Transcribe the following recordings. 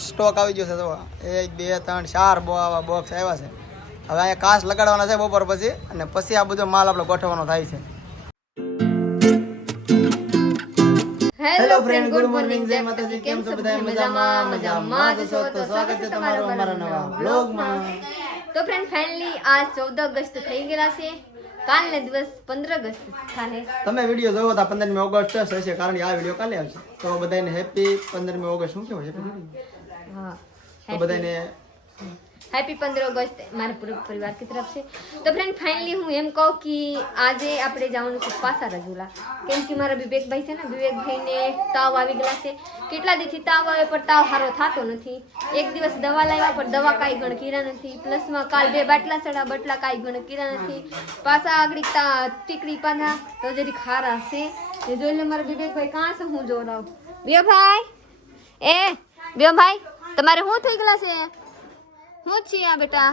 Stock આવી ગયો છે તો 1 2 3 4 બોક્સ આવ્યા છે. હવે અહીંયા કાચ લગાડવાના છે બપોર પછી અને પછી આ બધો માલ આપણે ગોઠવવાનો થાય છે. હેલો ફ્રેન્ડ, ગુડ મોર્નિંગ, જય માતાજી. કેમ છો બધા? મજામાં છો તો સ્વાગત છે તમારું અમારા નવા બ્લોગમાં. તો ફ્રેન્ડ ફાઇનલી આજ 14 ઓગસ્ટ થઈ ગયા છે. કાલને દિવસ 15 ઓગસ્ટ થાય. તમે વિડિયો જોવો તો 15મી ઓગસ્ટ હશે કારણ કે આ વિડિયો કાલે આવશે. તો બધાને હેપી 15મી ઓગસ્ટ. શું કહેવાય છે? હા, તો બધાને હેપી 15 ઓગસ્ટ મારા પૂરા પરિવાર की तरफ से. તો ફ્રેન્ડ ફાઇનલી હું એમ કહું કે આજે આપણે જવાનું છે પાસા રાજુલા, કેમ કે મારા વિવેકભાઈ છે ને, વિવેકભાઈને તાવ આવી ગયા છે. કેટલા દીથી તાવ આવે પણ તાવ સારો થતો નથી. એક દિવસ દવા લાવ્યા પણ દવા કાંઈ ગણ કીરા નથી. પ્લસમાં કાલ 2 બાટલા સડા બટલા કાંઈ ગણ કીરા નથી. પાસા આગળ ટીકડી પાધા તો જરી ખારા છે. એ જોઈ લે મારા વિવેકભાઈ કાં છે, હું જોડાવ. વિવેકભાઈ તમારે શું થઈ ગયા છે? શું છે આ બેટા?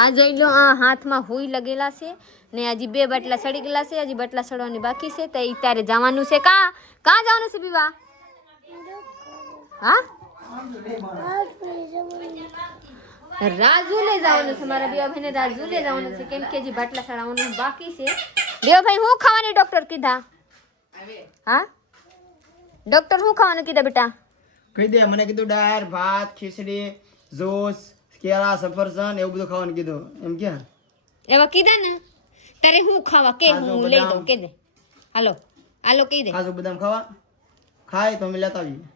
આ જોઈ લો, આ હાથમાં હુઈ લગેલા છે ને હજી 2 બાટલા સડી ગયેલા છે. હજી બાટલા સડવાની બાકી છે. તો એ ત્યારે જવાનું છે. કાં જવાનું છે બીવા? હા, રાજુલે જવાનું છે. મારા બીવાભાઈને રાજુલે જવાનું છે કેમ કે હજી બાટલા સડાવવાનું બાકી છે. બીવાભાઈ શું ખાવાની ડોક્ટર કીધા? હા, ડોક્ટર શું ખાવાનું કીધા બેટા? કહી દે. મને કીધું દાળ ભાત ખીચડી જ્યુસ કેળા સફરજન એવું બધું ખાવાનું કીધું. એમ કે એવા કીધા ને તારે હું ખાવા કે હું લઈ દઉં કે દે. હાલો કહી દે. કાજુ બદામ ખાવા ખાય તો અમે લેતા આવીએ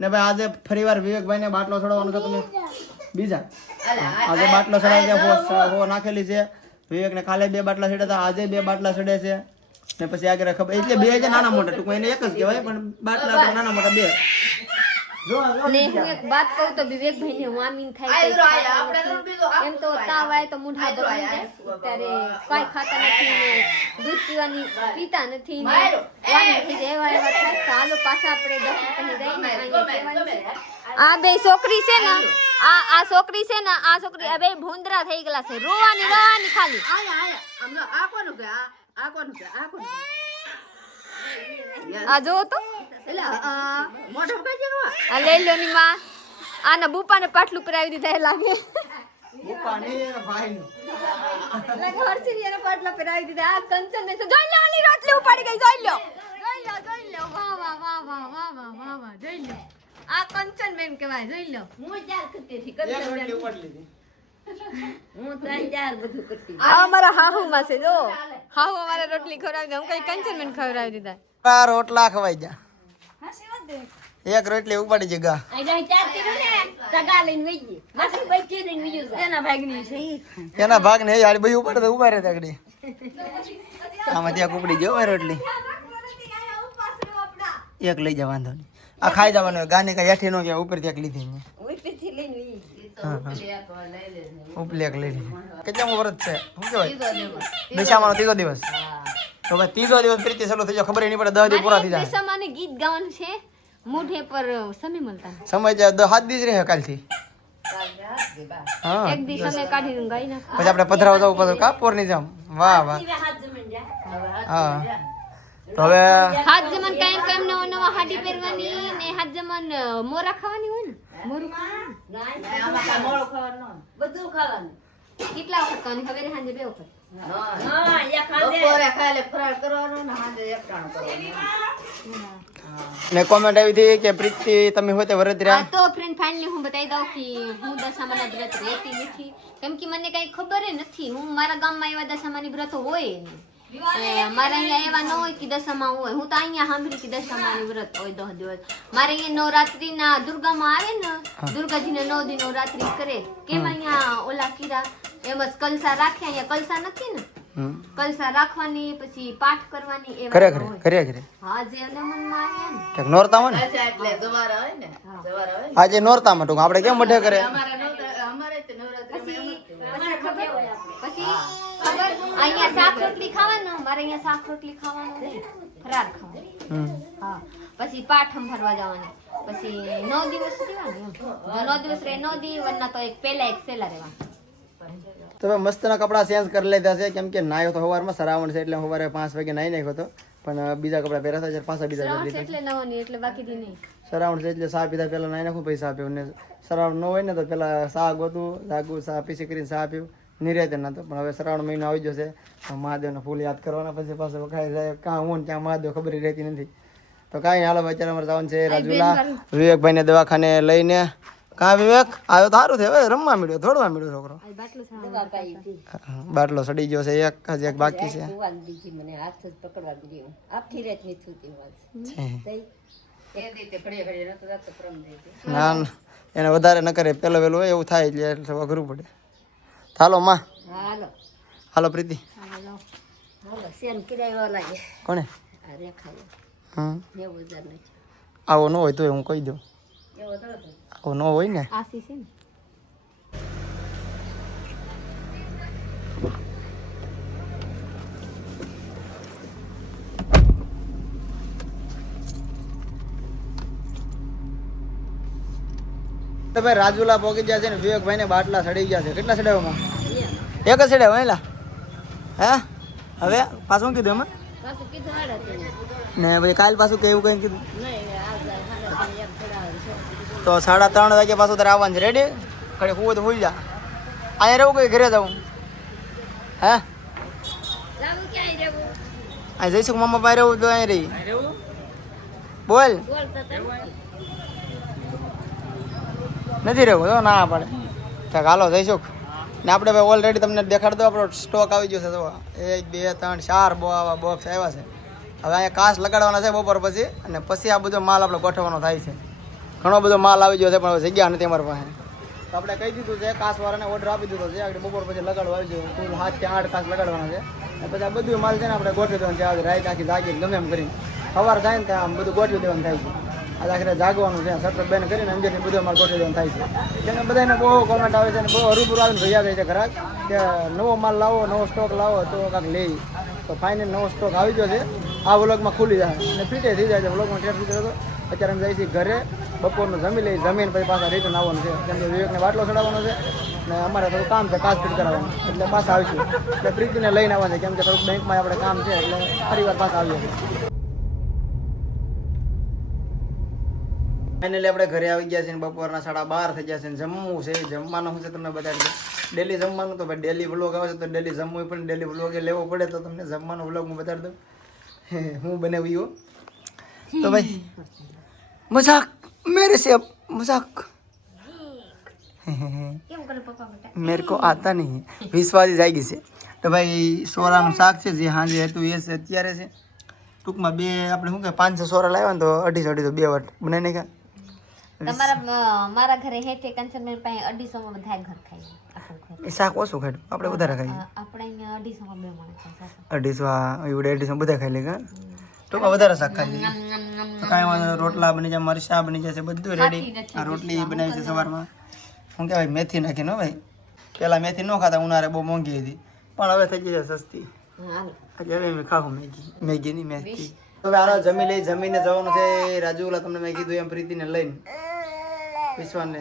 ને ભાઈ. આજે ફરીવાર વિવેકભાઈને બાટલો ચડાવવાનો છે. તમે બીજા આજે બાટલો ચડાવી હો નાખેલી છે. વિવેકને કાલે 2 બાટલા ચડ્યા હતા, આજે 2 બાટલા ચડે છે ને પછી આગળ ખબર એટલે 2 છે નાના મોટા. ટૂંકમાં એને એક જ કહેવાય પણ બાટલા નાના મોટા 2. ને હું એક વાત કહું તો વિવેકભાઈ ને વામીન થાય એમ તો તાવ આવે તો મુઠા ભરાઈ જાય ત્યારે કાંઈ ખાતા નથી ને દૂધ પીવાની પીતા નથી ને વામીન થઈ જાય એવા થાય. તો હાલો પાછા આપણે ડોક્ટર પાસે જઈને અહીંયા કહેવાનું છે. આ બે છોકરી છે ને, આ છોકરી છે ને, આ છોકરી આ બે ભૂંદરા થઈ ગયેલા છે. રોવાની ખાલી. આ જો તો આ લઈ લો ની માં. આના બુપાને પાટલું કરાવી દીધા એ લાગે. પાટલા પહેરાવી દીધા. આ કંચન ને જોઈ લો, ઓલી રોટલી ઉપાડી ગઈ. જોઈ લો. વાહ વાહ વાહ વાહ વાહ વાહ વાહ વાહ. જોઈ લો, આ કંચન બેન કહેવાય. જોઈ લો, હું ચાર કરતી હતી. હું 3-4 બધું કરતી. આ અમારા હાહુ માં છે. જો હાહુ અમારે રોટલી ખવડાવી દે. હું કઈ કંચન બેન ખવડાવી દીધા. રોટલા ખવાઈ જા. એક રોટલી ઉપાડી જગા. એના ભાગ ને યાર બધી ઉપાડે ઉભા રહે તગડી. આમાં ત્યાં ઉપડી ગયો રોટલી. એક લઈ જા, વાંધો નહીં. આ ખાઈ જવાનું. ગાને કઈ હેઠી નો કે ઉપર ત્યાં લીધી ને ઉપલેક લઈ લીધી. કેટલામો વ્રત છે? શું કહેવાય? દશામાનો 3જો દિવસ. તો ભાઈ 3જો દિવસ પ્રીતિ ચાલુ થઈ જાય ખબર નહીં પડે. 10 દિવસ પૂરા થઈ જાય. દશામાને ગીત ગાવાનું છે. મોઢે પર સમય મળતા સમય જાય 7 દિવસ રહે કાલથી. હા, એક દિવસ સમય કાઢીને ગાઈ નાખ. પછી આપણે પધરાવ જવું પડે કાપોર ની જામ. વાહ વાહ. હા, તો હવે હાથ જમન કાયમ નવા હાડી પહેરવાની ને હાથ જમન મોરા ખાવાની હોય ને. મોરું ખાવાનું બધું ખાવાનું. કેટલા વખત ખાવાની? હવે સાંજે 2 વખત. ને કોમેન્ટ આવી હતી કે પ્રીતિ તમે હોય તે વ્રત રહ્યા. તો ફ્રેન્ડ ફાઇનલી હું બતાવી દઉં કે હું દશામાના વ્રત રહેતી નથી કેમ કે મને કઈ ખબર નથી. હું મારા ગામમાં એવા દશામાની વ્રત હોય નહીં. મારે અહીંયા એવા ન હોય કે દશામાં હોય. હું તો અહીંયા સાંભળી કે દશામાની વ્રત હોય 10 દિવસ. મારે અહીંયા નવરાત્રીના દુર્ગામાં આવે ને, દુર્ગાજીને 9 દી નવરાત્રી કરે. કેમ અહીંયા ઓલા કીરા એમ જ કલસા રાખે. અહીંયા કલસા નથી ને, કલસા રાખવાની પછી પાઠ કરવાની એવા કરે. હા, જે મનમાં આવે ને કે નોરતામાં ને એટલે જવારા હોય ને, જવારા હોય. આજે નોરતામાં ટૂંક આપણે કેમ મઢે કરે. અમારે તે નવરાત્રી પછી ખબર અહીંયા શાક રોટલી ખાવાનું. મારે અહીંયા શાક રોટલી ખાવાનું નહીં, ફરાર ખાવાનું. હા, પછી પાઠમ ફરવા જવાની. પછી 9 દિવસ રહેવાનું. 9 દિવસ રહે 9 દી વરના તો એક પહેલા એક સેલા રહેવાનું. તો મસ્તના કપડા ચેન્જ કરી લીધા છે કેમ કે નાયો તો સવારમાં સરાવણ છે એટલે સવારે 5 વાગે નાઈ નાખ્યો હતો. પણ બીજા કપડા પહેર્યા હતા પાછા બીજા શ્રાવણ લીધા. છે એટલે નવો નહીં એટલે બાકી દી નહીં. સરાવણ છે એટલે ચા પીધા પહેલા નાઈ નાખું પૈસા આપ્યો ને સરાવણ ન હોય ને તો પેલા ચા ગોતું જાગું ચા પીસી કરીને ચા આપ્યું નિર્યાતે ના તો પણ હવે શ્રાવણ મહિનો આવી જશે તો મહાદેવને ફૂલ યાદ કરવાના પછી પાછો ખાઈ જાય કાં હું ને ક્યાં મહાદેવ ખબર રહેતી નથી તો કાંઈ હાલો અત્યારે અમારે જવાનું છે રાજુલા વિવેકભાઈને દવાખાને લઈને. કાં વિવેક આવ્યો તો સારું થયું હવે રમવા મળ્યો દોડવા મળ્યો છોકરો. આ બાટલો છાણવાનો. બાટલો સડી ગયો છે એક હજી એક બાકી છે. મને હાથ જ પકડવા દીધી આખી રાત ની છૂટી એ રીતે ઘડીએ ઘડીએ નતો જાતો પ્રમ દે ના ના એને વધારે ન કરે પેલો વેલું હોય એવું થાય એટલે અઘરું પડે. હાલો માં હાલો હાલો પ્રીતિ. હાલો. હાલો સેન કિરાયો લાગે કોને આ રેખાયો હમ 90,000 નો આવો ન હોય તો હું કહી દઉં એવો તો આવો ન હોય ને. આસી છે ને. તો ભાઈ રાજુલા પહોંચી ગયા છે ને વિવેકભાઈ ને બાટલા સડી ગયા છે. કેટલા સડાવવામાં? એક જ સડાવ એલા. હે હવે પાછું શું કીધું એમાં પાછું કીધું હાડે ને પછી કાલ પાછું કેવું કઈ કીધું નહીં આ થોડા તો 3:30 વાગે પાછું તારે આવવાનું છે. રેડી ઘરે હું તો હોઈ જા. અહીંયા રહેવું કઈ ઘરે જવું હે જાવું ક્યાં રહેવું અહીં જઈશું મામા પાસે રહેવું તો અહીં રહી બોલ બોલતા તો નથી રહેવું તો ના પડે તો હાલો જઈશું ને આપણે ભાઈ ઓલરેડી તમને દેખાડ દો આપણો સ્ટોક આવી ગયો છે. તો 1 2 3 4 બોક્સ આવ્યા છે. હવે અહીંયા કાચ લગાડવાના છે બપોર પછી અને પછી આ બધો માલ આપણે ગોઠવવાનો થાય છે. ઘણો બધો માલ આવી ગયો છે પણ હવે જગ્યા નથી અમારી પાસે તો આપણે કહી દીધું છે કાચવાળાને ઓર્ડર આપી દીધો છે આગળ બપોર પછી લગાડવા આવી છે. કુલ 7 થી 8 કાચ લગાડવાના છે અને પછી આ બધું માલ છે ને આપણે ગોઠવી દેવાનું છે. આજે રાત આખી જાગીને ગમે એમ કરીને સવાર થાય ને ત્યાં આમ બધું ગોઠવી દેવાનું થાય છે. આજે આખરે જાગવાનું છે શટર બેન કરીને અંદરથી બધું અમારે ગોઠવી દેવાનું થાય છે. જેને બધાને બહુ કોમેન્ટ આવે છે અને બહુ હરૂભરું આવીને ભૈયા જાય છે ઘરાક કે નવો માલ લાવો નવો સ્ટોક લાવો તો કાંઈક લઈ તો ફાઇનલ નવો સ્ટોક આવી ગયો છે. આ વ્લોગમાં ખુલી જાય અને ફીટે થઈ જાય છે. વ્લોગમાં ટેર થઈ ગયો હતો. અત્યારે અમે જઈએ છીએ ઘરે બપોરનું જમી લઈ જમીન પછી પાછા રિટર્ન આવવાનું છે કેમ કે વિવેકને બાટલો ચડાવવાનો છે ને અમારે થોડું કામ છે કાચ ફીટ કરાવવાનું એટલે પાછા આવીશું એટલે પ્રીતિને લઈને આવવાનું છે કેમ કે થોડુંક બેંકમાં આપણે કામ છે એટલે ફરીવાર પાછા આવીએ છીએ. ફાઇનલી આપણે ઘરે આવી ગયા છે ને બપોરના 12:30 થઈ ગયા છે ને જમવું છે. જમવાનું શું છે તમને બતાવી દઉં. ડેલી જમવાનું તો ભાઈ ડેલી વ્લોગ આવે છે તો ડેલી જમવું પણ ડેલી વ્લોગ લેવો પડે તો તમને જમવાનો વ્લોગ હું બતાવી દઉં હું બનાવ્યું તો ભાઈ મજાક મેરે से अब मजाक કેમ કરે પપ્પા બેટા? मेरे को आता नहीं વિશ્વાસ જાગી છે. તો ભાઈ સોરાનું શાક છે જે હાજે હતું એ છે અત્યારે છે. ટૂંકમાં બે આપણે શું કે 500 સોરા લાવ્યા ને તો 250 બે વટ બનાવી નાખ્યા. તમારા મારા ઘરે હેઠે કંચનબેન પાસે 250 માં બધા ઘર ખાય આખું ઘર. એ શાક ઓછું ખાય આપણે વધારે ખાઈએ. આપણે અહીંયા 250 માં બે માણસ ખાય સાચું. 250 હા એવડે 250 બધા ખાઈ લે ટૂંકમાં વધારે શાક ખાઈ લઈએ તો કાંઈ વાંધો રોટલા બની જાય મરચા બની જશે બધું રેડી. આ રોટલી બનાવી છે સવારમાં શું કહેવાય મેથી નાખીને હો ભાઈ. પહેલાં મેથી ન ખાતા ઉનાળે બહુ મોંઘી હતી પણ હવે થઈ ગઈ છે સસ્તી. આજે હવે મેં ખાવું મેગી ની મેથી. હવે હાલો જમી લઈ જમીને જવાનું છે રાજુલા. તમને મેં કીધું એમ પ્રીતિને લઈને વિશ્વાને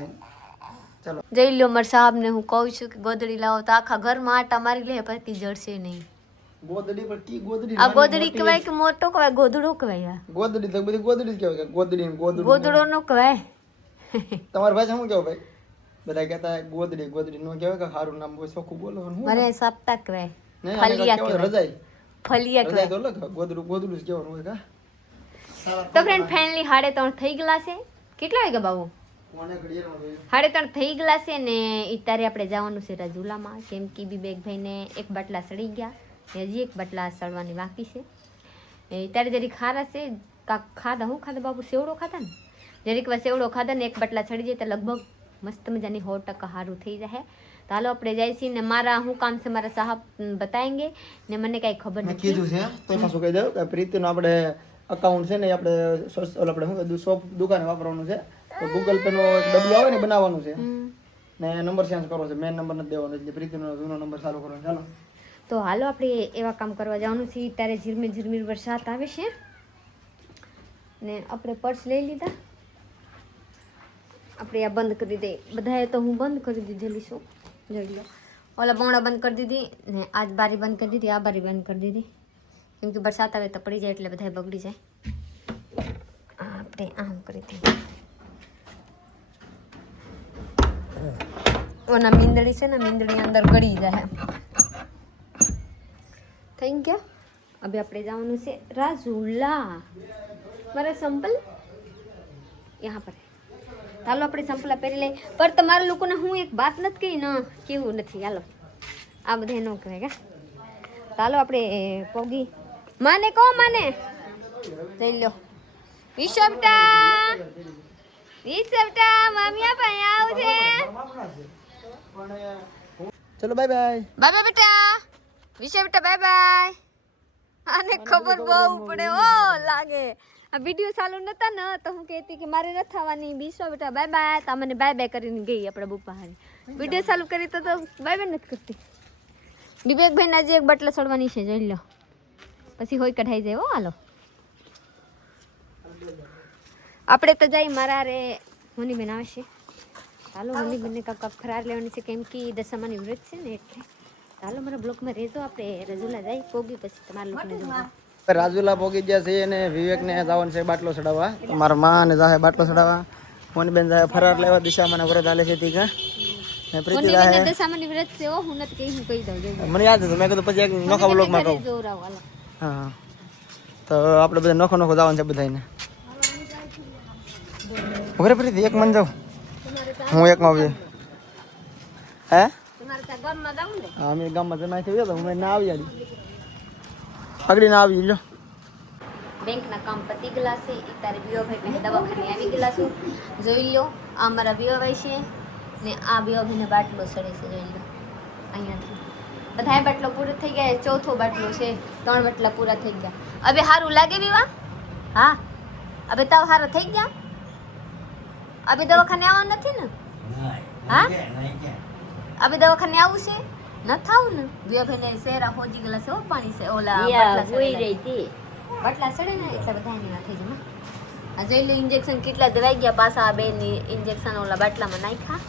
ચલો જઈ લો મારા સાહેબ ને હું કહું છું કે ગોદડી લાવો તો આખા ઘરમાં આટા મારી લે પછી જડશે નહીં. ગોદડી પર કી ગોદડી આ ગોદડી કહેવાય કે મોટો કહેવાય ગોદડો કહેવાય? ગોદડી તો બધી ગોદડી જ કહેવાય કે ગોદડી ગોદડો નો કહેવાય. તમારી ભાષા શું કહેવાય ભાઈ? બધા કહેતા ગોદડી ગોદડી નો કહેવાય કે સારું નામ કોઈ ચોખ્ખું બોલો મારે સાપ્તા કહેવાય, નહીં ફલિયા કહેવાય, રજાઈ ફલિયા રજાઈ કહેવાય. તો લખ ગોદડું ગોદડું જ કહેવાનું હોય કા. તો ફ્રેન્ડ ફાઇનલી 3:30 થઈ ગયેલા છે. કેટલા વાગ્યા બાબુ? કોને ઘડિયાળમાં જોયું? 3:30 થઈ ગયેલા છે ને અત્યારે આપણે જવાનું છે રાજુલામાં કેમ કે વિવેકભાઈને એક બાટલા સડી ગયા ને હજી એક બાટલા સડવાની બાકી છે. ત્યારે જરીક ખારા છે કાંક ખાધા. હું ખાધા બાબુ? સેવડો ખાધા ને? જરીક વાર સેવડો ખાધા ને એક બાટલા સડી જાય તો લગભગ મસ્ત મજાની 100% સારું થઈ જાય. તો હાલો આપણે જાય છીએ ને મારા શું કામ છે મારા સાહેબ બતાવેંગે ને મને કાંઈ ખબર મેં નથી. કીધું છે તો પાછું કહી દઉં કે પ્રીતિનું આપણે અકાઉન્ટ છે ને આપણે આપણે શું કહેવાય શોપ દુકાને વાપરવાનું છે તો ગૂગલ પે નો ડબલું આવે ને બનાવવાનું છે ને નંબર ચેન્જ કરવો છે. મેન નંબર નથી દેવાનો એટલે પ્રીતિનો જૂનો નંબર ચાલુ કરવાનો. ચાલો તો હાલો આપણે એવા કામ કરવા જવાનું છે. ત્યારે ઝીરમીર વરસાદ આવે છે ને આપણે પર્સ લઈ લીધા. આપણે આ બંધ કરી દઈએ બધાએ. તો હું બંધ કરી દીધેલી છું જોઈ લો. ઓલા બોણા બંધ કરી દીધી ને આજ બારી બંધ કરી દીધી, આ બારી બંધ કરી દીધી કેમ કે વરસાદ આવે તો પડી જાય એટલે બધા બગડી જાય. આપણે આમ કરી દઈએ. ઓના મીંદડી છે ને, મીંદડી અંદર ગળી જાય. થઈ ગયા. હવે આપણે જવાનું છે રાજુલા. મારા સંપલ यहाँ पर ચાલો આપણે સંપલા પહેરી લઈએ. પર તમારા લોકોને હું એક વાત નથી કહી ને, કેવું નથી. હાલો આ બધા ન કહે કે ચાલો આપણે પોગી માને કહો, માને જઈ લો. વિશવટા મામિયા ભાઈ આવજે. ચલો બાય બાય. બાય બાય બેટા. વિશવટા બાય બાય. આને ખબર બહુ પડે ઓ લાગે. આ વિડીયો ચાલુ નતા ને તો હું કહેતી કે મારે નથી થવાની. બીસો બેટા બાય બાય. તો મને બાય બાય કરીને ગઈ આપણે બપ્પા હારી. વિડીયો ચાલુ કરી તો બાય બાય નથી કરતી. વિવેકભાઈ ના જે એક બટલા ચડવાની છે, જોઈ લો. પછી હોય કઢાઈ જાય. હો હાલો આપણે તો જઈ. મારા રે હોની બેન આવશે. ચાલો હોની બેનને કાંક કાંક ફરાર લેવાની છે, કેમ કે દશામાની વ્રત છે ને એટલે. ચાલો મારા બ્લોકમાં રહેજો. આપણે રજુલા જાય પોગી પછી તમારા લોકોને જોવા. રાજુલા પોગી ગયા છે અને વિવેકને જવાનું છે બાટલો ચડાવવા. મારા માં ને જાહે બાટલો ચડાવવા. મોની બેન જાહે ફરાર લેવા. દિશામાં વ્રત હાલે છે તી કા ને પ્રીતિ જાહે દશામાની વ્રત છે. ઓ હું નથી કહી, હું કહી દઉં. મને યાદ હતું. મેં કીધું પછી એક નોખા બ્લોગમાં કહું. હા તો આપણે બધા નોખો નોખો જવાનું છે બધાને. ઘરે પ્રીતિ એક મન જાઉં, હું એકમાં આવીએ. હે હા અમે ગામમાં જમાઈ થઈ ગયા. હું ના આવી આગળ ના આવી લો. બેંકના કામ પતી ગયેલા છે. તારે વિયોભાઈ પહેલા દવાખાને આવી ગયેલા છું. જોઈ લો આ મારા વિયોભાઈ છે ને આ વિયોભાઈને બાટલો ચડે છે. જોઈ લો અહીંયાથી બધાય બાટલો પૂરો થઈ ગયા. ચોથો બાટલો છે. 3 બાટલા પૂરા થઈ ગયા. હવે સારું લાગે વિવા? હા હવે તાવ સારો થઈ ગયા. હવે દવાખાને આવવાનું નથી ને? હા હવે દવાખાને આવું છે? ન થાવું ને? વિયોભાઈને શેરા હોજી ગયેલા છે. પાણી છે ઓલા બાટલા ચડે ને એટલે બધા એની ના થઈ જાય. આ જોઈ લો ઇન્જેક્શન કેટલા દવાઈ ગયા. પાછા આ બેન ઇન્જેક્શન ઓલા બાટલામાં નાખ્યા.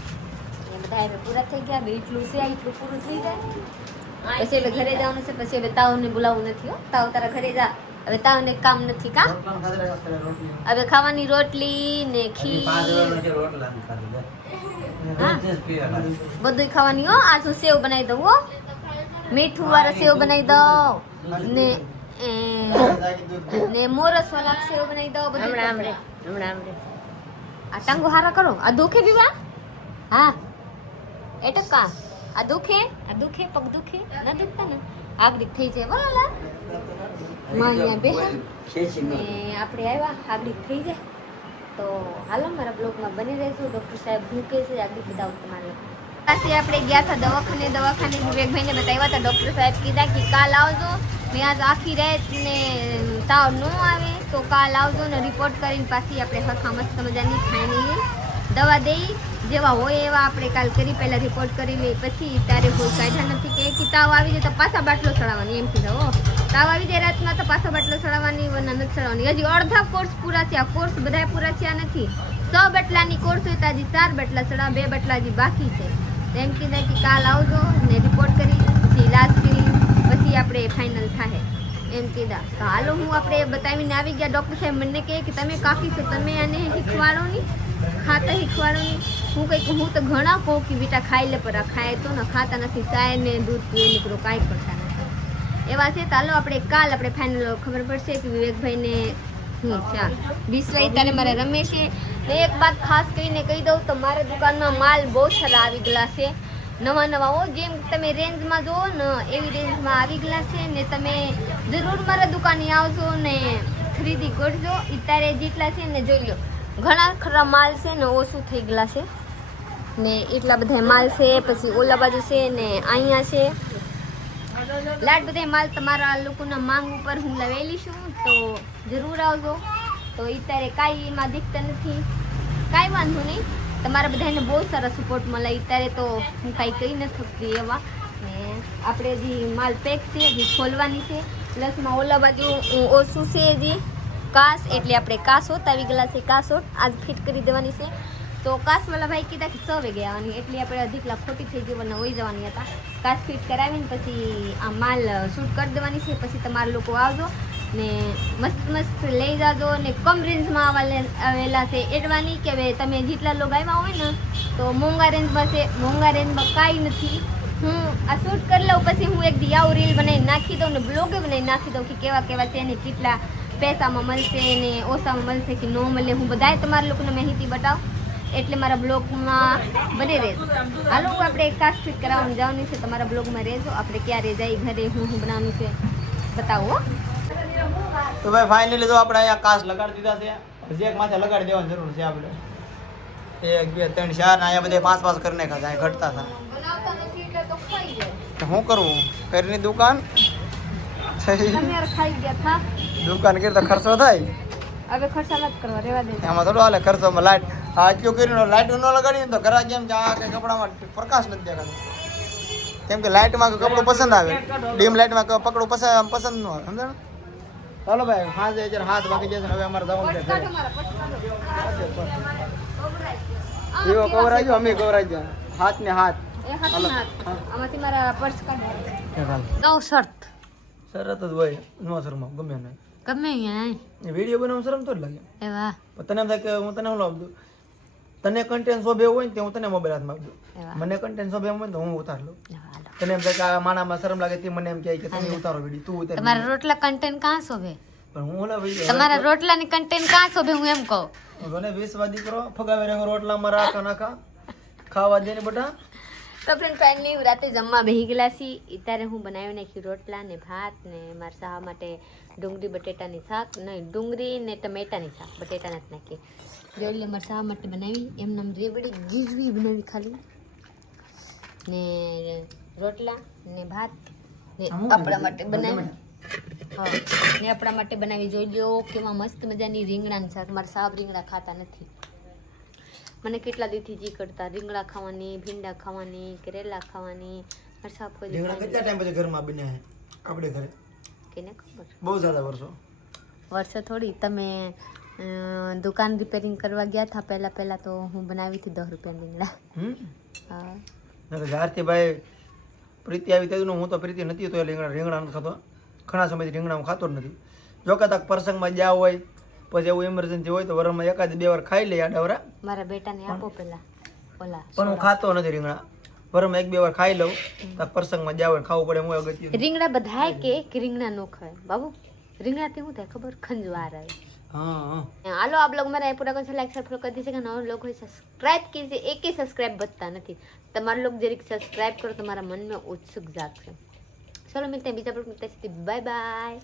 એ બધા હવે પૂરા થઈ ગયા. બે એટલું છે, એટલું પૂરું થઈ જાય. પછી હવે ઘરે જવાનું છે. પછી હવે તાવને બોલાવવું નથી. હો તાવ તારા ઘરે જા. હવે તાવને કામ નથી કા. હવે ખાવાની રોટલી ને ખીર બધું ખાવાની. હો આ શું સેવ બનાવી દઉં. હો મીઠું વાળા સેવ બનાવી દઉં ને મોરસ વાળા સેવ બનાવી દઉં. બધું આ ટાંગો હારા કરો. આ દુખે બીવા? હા એ ટકા આ દુખે પગ દુખે ના દુખતા ને આગળ થઈ જાય. બોલા માં બે ને આપણે આવ્યા આગળ થઈ જાય. તો હાલો મારા બ્લોગમાં બની રહેશું. ડૉક્ટર સાહેબ હું કહે છે આગળ બતાવું તમારે. પાછી આપણે ગયા હતા દવાખાને વિવેકભાઈને બતાવ્યા હતા. ડૉક્ટર સાહેબ કીધા કે કાલ આવજો. મેં આજ આખી રાત ને તાવ ન આવે તો કાલ આવજો ને રિપોર્ટ કરીને પાછી આપણે હરખા મસ્ત મજાની ફાઇનલી દવા દઈ જેવા હોય એવા આપણે કાલ કરી. પહેલાં રિપોર્ટ કરી લઈ પછી તારે કોઈ કાઢ્યા નથી કે તાવ આવી જાય તો પાછા બાટલો ચડાવવાની. એમ કીધા હો તાવ આવી જાય રાતમાં તો પાછા બાટલો ચડાવવાની વરના નથી ચડાવવાની. હજી અડધા કોર્સ પૂરા થયા. કોર્સ બધા પૂરા થયા નથી. 100 બાટલાની કોર્સ હોય તો હજી 4 બાટલા ચડાવ, 2 બાટલા હજી બાકી છે. એમ કીધા કે કાલ આવજો ને રિપોર્ટ કરી પછી ઇલાજ કરી પછી આપણે ફાઇનલ થાય એમ કીધા. તો હાલો હું આપણે બતાવીને આવી ગયા. ડૉક્ટર સાહેબ મને કહે કે તમે કાકી છો, તમે આને શીખવાડો નહીં, ખાતા શીખવાડો નહીં. હું કંઈક હું તો ઘણા કહું કે બેટા ખાઈ લે, પર ખાય તો ને ખાતા નથી. ચાય ને દૂધ પીએ નીકળો કાંઈ કરતા નથી એવા છે. ચાલો આપણે કાલ આપણે ફાઇનલ ખબર પડશે કે વિવેકભાઈને હું ચાલ બિસ્લાઈ તારે મારે રમે છે. ને એક વાત ખાસ કહીને કહી દઉં તો મારા દુકાનમાં માલ બહુ સારા આવી ગયેલા છે. નવા હો જેમ તમે રેન્જમાં જુઓ ને એવી રેન્જમાં આવી ગયેલા છે. ને તમે જરૂર મારા દુકાને આવજો ને ખરીદી કરજો. અત્યારે જેટલા છે ને જોઈ લો ઘણા ખરા માલ છે ને ઓછું થઈ ગયેલા છે ને એટલા બધા માલ છે. પછી ઓલા બાજુ છે ને અહીંયા છે લાટ બધા માલ તમારા લોકોના માંગ ઉપર હું લાવેલી છું. તો જરૂર આવજો. તો અત્યારે કાંઈ એમાં દીકતા નથી, કાંઈ વાંધો નહીં. તમારા બધાને બહુ સારા સપોર્ટ મળે. અત્યારે તો હું કાંઈ કહી નથી શકતી એવા. ને આપણે હજી માલ પેક છે, હજી ખોલવાની છે. પ્લસમાં ઓલા બાજુ ઓછું છે હજી કાસ, એટલે આપણે કાસોટ આવી ગયેલા છે. કાસોટ આજ ફિટ કરી દેવાની છે. તો કાસવાલા ભાઈ કીધા કે 6 વાગે આવવાની, એટલે આપણે અધિક લાખ ખોટી થઈ ગઈ અને વહી જવાની હતા. કાસ ફિટ કરાવીને પછી આ માલ શૂટ કરી દેવાની છે. પછી તમારા લોકો આવજો ને મસ્ત મસ્ત લઈ જાજો ને કમ રેન્જમાં આવેલા છે એડવાની કે હવે તમે જેટલા લોકો આવ્યા હોય ને તો મોંઘા રેન્જમાં છે. મોંઘા રેન્જમાં કાંઈ નથી. હું આ શૂટ કરી લઉં પછી હું એક દી આવું રીલ બનાવીને નાખી દઉં ને બ્લોગે બનાવીને નાખી દઉં કે કેવા કેવા છે ને કેટલા પૈસામાં મળશે ને ઓછામાં મળશે કે ન મળે. હું બધાય તમારા લોકોને માહિતી બતાવું એટલે મારા બ્લોગમાં બને રહેજો. હાલો આપણે કાસ ફિટ કરાવવાનું જવાનું છે. તમારા બ્લોગમાં રહેજો. આપણે ક્યારે જઈ ઘરે હું બનાવવાનું છે બતાવો. તો ભાઈ ફાઇનલી તો આપણે અહીંયા કાચ લગાડી દીધા છે. હજી એક માથે લગાડી દેવાની જરૂર છે આપણે. 1 2 3 4 ને અહીંયા બધે 5 5 કરી નાખ્યા છે. ઘટતા હતા બનાવતા નથી એટલે તો ખાઈ જાય. તો શું કરવું? ઘરની દુકાન તમે યાર ખાઈ ગયા થા. દુકાન કરી તો ખર્ચો થાય. હવે ખર્ચા નથી કરવા, રહેવા દે. એમાં થોડો હાલે ખર્ચોમાં લાઈટ આટલું કર્યું લાઈટ ન લગાડીને તો ઘરા કેમ કે આ કઈ કપડામાં પ્રકાશ નથી દેખાતો. કેમ કે લાઇટમાં કપડું પસંદ આવે, ડીમ લાઇટમાં પકડું પસંદ ન આવે. સમજાણ? ચાલો ભાઈ હાથ અત્યારે 7 વાગી જશે ને હવે અમારે જવાનું છે ઘરે. એવો કવરાઈ ગયો, અમે કવરાઈ ગયા. હાથ ને હાથ આમાંથી મારા પર્સ કાઢો. શર્ત શરત જ હોય, નો શરમ ગમે નહીં. ગમે અહીંયા વિડીયો બનાવવા શરમ તો જ લાગે. એવા પણ તને એમ થાય કે હું તને શું લાવું દઉં, તને કન્ટેન્ટ શોભે હોય ને તે હું તને મોબાઈલ હાથમાં આપી દઉં. મને કન્ટેન્ટ શોભે એમ હોય ને તો હું ઉતાર લઉં. તને એમ થાય કે આ માણામાં શરમ લાગે તે મને એમ કહે કે તમે ઉતારો વિડીયો, તું ઉતાર. તમારા રોટલા કન્ટેન્ટ કાં શોભે? પણ હું ઓલા વિડીયો તમારા રોટલાની કન્ટેન્ટ કાં શોભે હું એમ કહું. મને 20 દીકરો ફગાવે રહ્યો રોટલામાં રાખા નાખા ખાવા દે ને બટા. તો ફ્રેન્ડ ફાઇનલી રાતે જમવા બેસી ગયેલા છીએ. ત્યારે હું બનાવી નાખી રોટલા ને ભાત ને મારા શાહ માટે ડુંગળી બટેટાની શાક નહીં, ડુંગળી ને ટમેટાની શાક, બટેટા નથી નાખી. જોઈ લે મારા શાહ માટે બનાવી એમને રેવડી ગીરવી બનાવી ખાલી ને રોટલા ને ભાત ને આપણા માટે બનાવી. હા ને આપણા માટે બનાવી. જોઈ લો કેવા મસ્ત મજાની રીંગણાની શાક. મારા સાહેબ રીંગણા ખાતા નથી. મને કેટલા દીથી જી કરતા રીંગણા ખાવાની, ભીંડા ખાવાની, કરેલા ખાવાની. મારા સાહેબ કોઈ રીંગણા કેટલા ટાઈમ પછી ઘરમાં બન્યા છે આપણે ઘરે? કેને ખબર? બહુ જ્યાદા વર્ષો થોડી. તમે દુકાન રિપેરિંગ કરવા ગયા હતા પહેલા તો હું બનાવી હતી 10 રૂપિયા રીંગણા. હા નકર જ્યારથી ભાઈ પ્રીતિ આવી તેનું હું તો પ્રીતિ નથી તો રીંગણા નથી ખાતો. ઘણા સમયથી રીંગણા હું ખાતો જ નથી. જો કે તક પ્રસંગમાં જ્યાં હોય પછી એવું ઇમરજન્સી હોય તો વરમાં 1 2 વાર ખાઈ લે આડાવરા. મારા બેટાને આપો પેલા ઓલા. પણ હું ખાતો નથી રીંગણા. વરમાં 1 2 વાર ખાઈ લઉં. તક પ્રસંગમાં જ્યાં હોય ખાવું પડે હું અગત્ય. રીંગણા બધાય કે રીંગણા નો ખાય બાબુ. રીંગણાથી શું થાય ખબર? ખંજવાર આવે. हाँ હાલો આ બ્લોગ મારા પૂરા કોઈ લાઈક સબસ્ક્રાઇબ કરી દીજે કે નવા લોકો સબસ્ક્રાઇબ કીજે. એકે સબસ્ક્રાઇબ બચતા નથી. તમારા લોકો જરીક સબસ્ક્રાઇબ કરો તમારા મનમાં ઉત્સુક જાગશે. ચલો મિલते हैं બીજા બ્લોગ में. Bye bye.